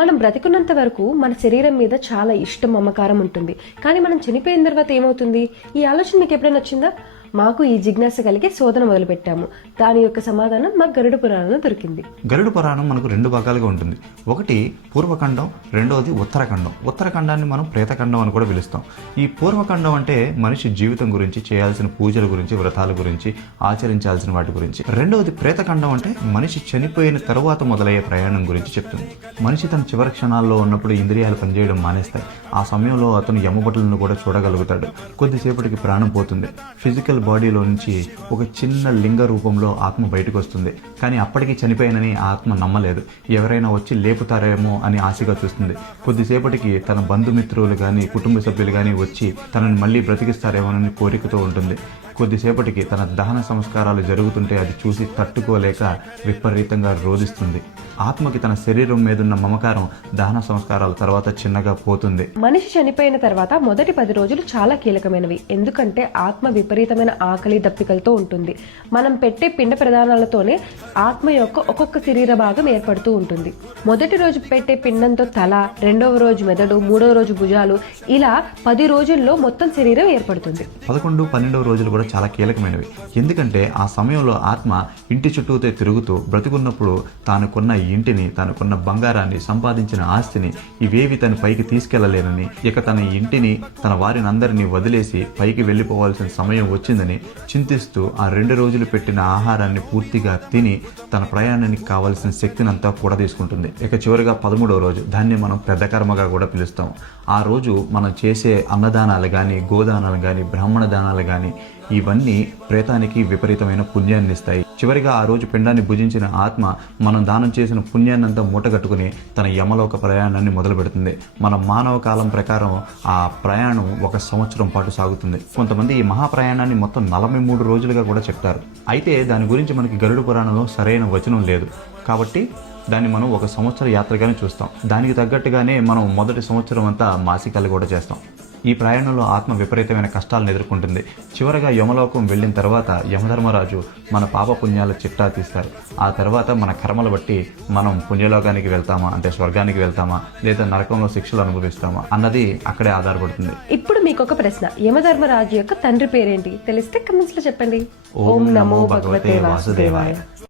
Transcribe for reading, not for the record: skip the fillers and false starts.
మనం బ్రతికున్నంత వరకు మన శరీరం మీద చాలా ఇష్టం మమకారం ఉంటుంది. కానీ మనం చనిపోయిన తర్వాత ఏమవుతుంది? ఈ ఆలోచన మీకు ఎప్పుడైనా వచ్చిందా? మాకు ఈ జిజ్ఞాస కలిగి శోధన మొదలుపెట్టాము. దాని యొక్క సమాధానం మాకు గరుడ పురాణంలో దొరికింది. గరుడ పురాణం మనకు 2 భాగాలుగా ఉంటుంది. ఒకటి పూర్వఖండం, రెండవది ఉత్తరఖండం. ఉత్తరఖండాన్ని మనం ప్రేతఖండం అని కూడా పిలుస్తాం. ఈ పూర్వఖండం అంటే మనిషి జీవితం గురించి, చేయాల్సిన పూజల గురించి, వ్రతాల గురించి, ఆచరించాల్సిన వాటి గురించి. రెండవది ప్రేతఖండం అంటే మనిషి చనిపోయిన తరువాత మొదలయ్యే ప్రయాణం గురించి చెప్తుంది. మనిషి తన చివరి క్షణాల్లో ఉన్నప్పుడు ఇంద్రియాలు పనిచేయడం మానేస్తాయి. ఆ సమయంలో అతను యమభటులను కూడా చూడగలుగుతాడు. కొద్దిసేపటికి ప్రాణం పోతుంది. ఫిజికల్ బాడీలో నుంచి ఒక చిన్న లింగ రూపంలో ఆత్మ బయటకు వస్తుంది. కానీ అప్పటికి చనిపోయినని ఆత్మ నమ్మలేదు. ఎవరైనా వచ్చి లేపుతారేమో అని ఆశగా చూస్తుంది. కొద్దిసేపటికి తన బంధుమిత్రులు కానీ, కుటుంబ సభ్యులు కానీ వచ్చి తనని మళ్ళీ బ్రతికిస్తారేమోనని కోరికతో ఉంటుంది. కొద్దిసేపటికి తన దహన సంస్కారాలు జరుగుతుంటే అది చూసి తట్టుకోలేక విపరీతంగా రోధిస్తుంది. ఆత్మకి తన శరీరం మీదున్న మమకారం దహన సంస్కారాల తర్వాత చిన్నగా పోతుంది. మనిషి చనిపోయిన తర్వాత మొదటి 10 రోజులు చాలా కీలకమైనవి. ఎందుకంటే ఆత్మ విపరీతమైన ఆకలి దప్పికలతో ఉంటుంది. మనం పెట్టే పిండ ప్రదానాలతోనే ఆత్మ యొక్క ఒక్కొక్క శరీర భాగం ఏర్పడుతూ ఉంటుంది. మొదటి రోజు పెట్టే పిండంతో తల, రెండవ రోజు మెదడు, మూడవ రోజు భుజాలు, ఇలా 10 రోజుల్లో మొత్తం శరీరం ఏర్పడుతుంది. 11, 12 రోజులు కూడా చాలా కీలకమైనవి. ఎందుకంటే ఆ సమయంలో ఆత్మ ఇంటి చుట్టూతో తిరుగుతూ బ్రతికున్నప్పుడు తానుకున్న ఇంటిని, తనకున్న బంగారాన్ని, సంపాదించిన ఆస్తిని ఇవేవి తన పైకి తీసుకెళ్లలేనని, ఇక తన ఇంటిని, తన వారిని అందరినీ వదిలేసి పైకి వెళ్లిపోవాల్సిన సమయం వచ్చిందని చింతిస్తూ ఆ 2 రోజులు పెట్టిన ఆహారాన్ని పూర్తిగా తిని తన ప్రయాణానికి కావాల్సిన శక్తిని అంతా కూడా తీసుకుంటుంది. ఇక చివరిగా 13వ రోజు, దాన్ని మనం పెద్ద కర్మగా కూడా పిలుస్తాం. ఆ రోజు మనం చేసే అన్నదానాలు కానీ, గోదానాలు కానీ, బ్రాహ్మణ దానాలు కానీ ఇవన్నీ ప్రేతానికి విపరీతమైన పుణ్యాన్ని ఇస్తాయి. చివరిగా ఆ రోజు పిండాన్ని భుజించిన ఆత్మ మనం దానం చేసిన పుణ్యాన్నంతా మూటగట్టుకుని తన యమలోక ప్రయాణాన్ని మొదలు పెడుతుంది. మన మానవ కాలం ప్రకారం ఆ ప్రయాణం 1 సంవత్సరం పాటు సాగుతుంది. కొంతమంది ఈ మహాప్రయాణాన్ని మొత్తం 43 రోజులుగా కూడా చెప్తారు. అయితే దాని గురించి మనకి గరుడ పురాణంలో సరైన వచనం లేదు. కాబట్టి దాన్ని మనం 1 సంవత్సర యాత్రగానే చూస్తాం. దానికి తగ్గట్టుగానే మనం మొదటి సంవత్సరం అంతా మాసికాలు కూడా చేస్తాం. ఈ ప్రయాణంలో ఆత్మ విపరీతమైన కష్టాలను ఎదుర్కొంటుంది. చివరగా యమలోకం వెళ్ళిన తర్వాత యమధర్మరాజు మన పాప పుణ్యాల చిట్టా తీస్తారు. ఆ తర్వాత మన కర్మలు బట్టి మనం పుణ్యలోకానికి వెళ్తామా, అంటే స్వర్గానికి వెళ్తామా, లేదా నరకంలో శిక్షలు అనుభవిస్తామా అన్నది అక్కడే ఆధారపడుతుంది. ఇప్పుడు మీకు ఒక ప్రశ్న, యమధర్మరాజు యొక్క తండ్రి పేరేంటి? తెలిస్తే కమెంట్స్ లో చెప్పండి. ఓం నమో భగవతే వాసుదేవాయ.